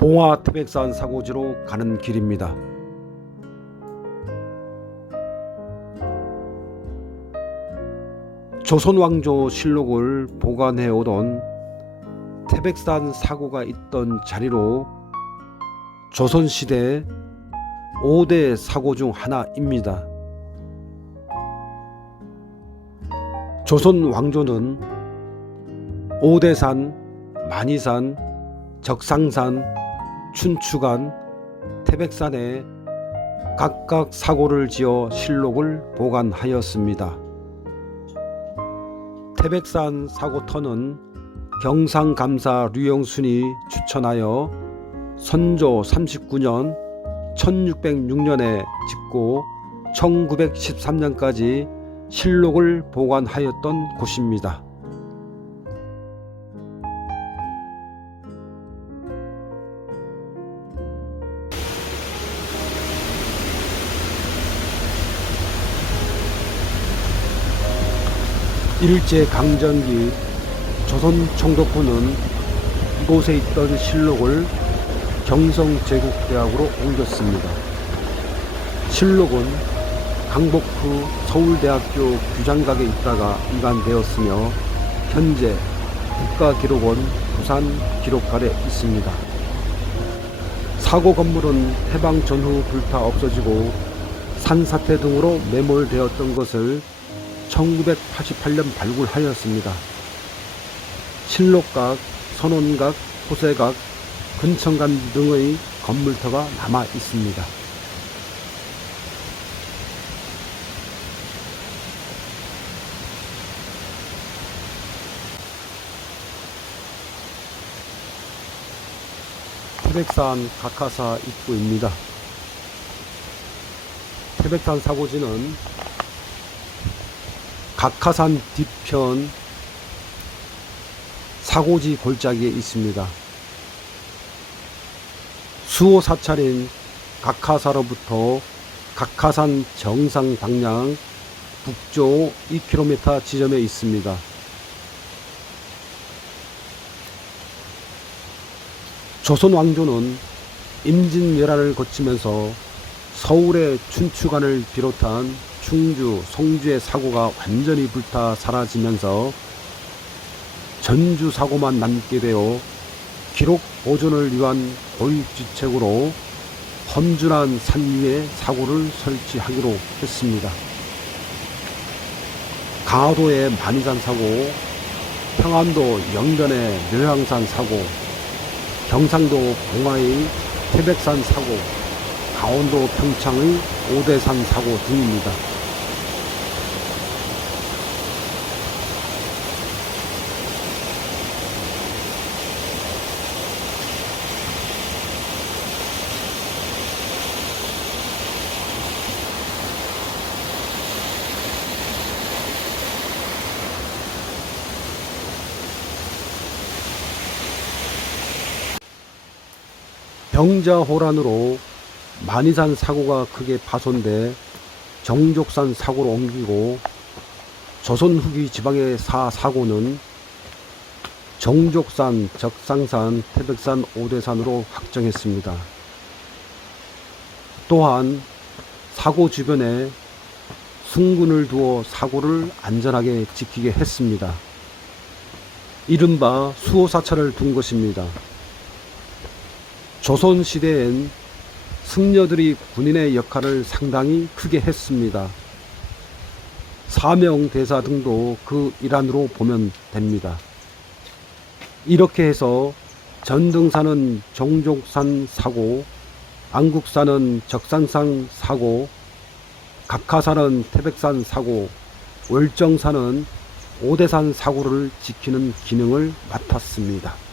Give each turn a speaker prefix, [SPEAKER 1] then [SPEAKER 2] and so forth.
[SPEAKER 1] 봉화 태백산 사고지로 가는 길입니다. 조선왕조 실록을 보관해 오던 태백산 사고가 있던 자리로 조선시대 5대 사고 중 하나입니다. 조선 왕조는 오대산, 만이산, 적상산, 춘추관, 태백산에 각각 사고를 지어 실록을 보관하였습니다. 태백산 사고터는 경상감사 류영순이 추천하여 선조 39년 1606년에 짓고 1913년까지 실록을 보관하였던 곳입니다. 일제 강점기 조선 총독부는 이곳에 있던 실록을 경성제국대학으로 옮겼습니다. 실록은 강복 후 서울대학교 규장각에 있다가 이관되었으며 현재 국가기록원 부산 기록관에 있습니다. 사고 건물은 해방 전후 불타 없어지고 산사태 등으로 매몰되었던 것을 1988년 발굴하였습니다. 실록각, 선원각, 호세각, 근천간 등의 건물터가 남아 있습니다. 태백산 각하사 입구입니다. 태백산 사고지는 각하산 뒤편 사고지 골짜기에 있습니다. 수호 사찰인 각하사로부터 각하산 정상 방향 북쪽 2km 지점에 있습니다. 조선 왕조는 임진왜란을 거치면서 서울의 춘추관을 비롯한 충주, 송주의 사고가 완전히 불타 사라지면서 전주 사고만 남게 되어 기록 보존을 위한 고위주책으로 험준한 산 위에 사고를 설치하기로 했습니다. 강화도의 만이산 사고, 평안도 영변의 묘향산 사고, 경상도 봉화의 태백산 사고, 강원도 평창의 오대산 사고 등입니다. 병자호란으로 만이산 사고가 크게 파손돼 정족산 사고로 옮기고 조선 후기 지방의 사 사고는 정족산, 적상산, 태백산, 오대산으로 확정했습니다. 또한 사고 주변에 승군을 두어 사고를 안전하게 지키게 했습니다. 이른바 수호사찰을 둔 것입니다. 조선 시대엔 승려들이 군인의 역할을 상당히 크게 했습니다. 사명 대사 등도 그 일환으로 보면 됩니다. 이렇게 해서 전등산은 종족산 사고, 안국산은 적산산 사고, 각하산은 태백산 사고, 월정산은 오대산 사고를 지키는 기능을 맡았습니다.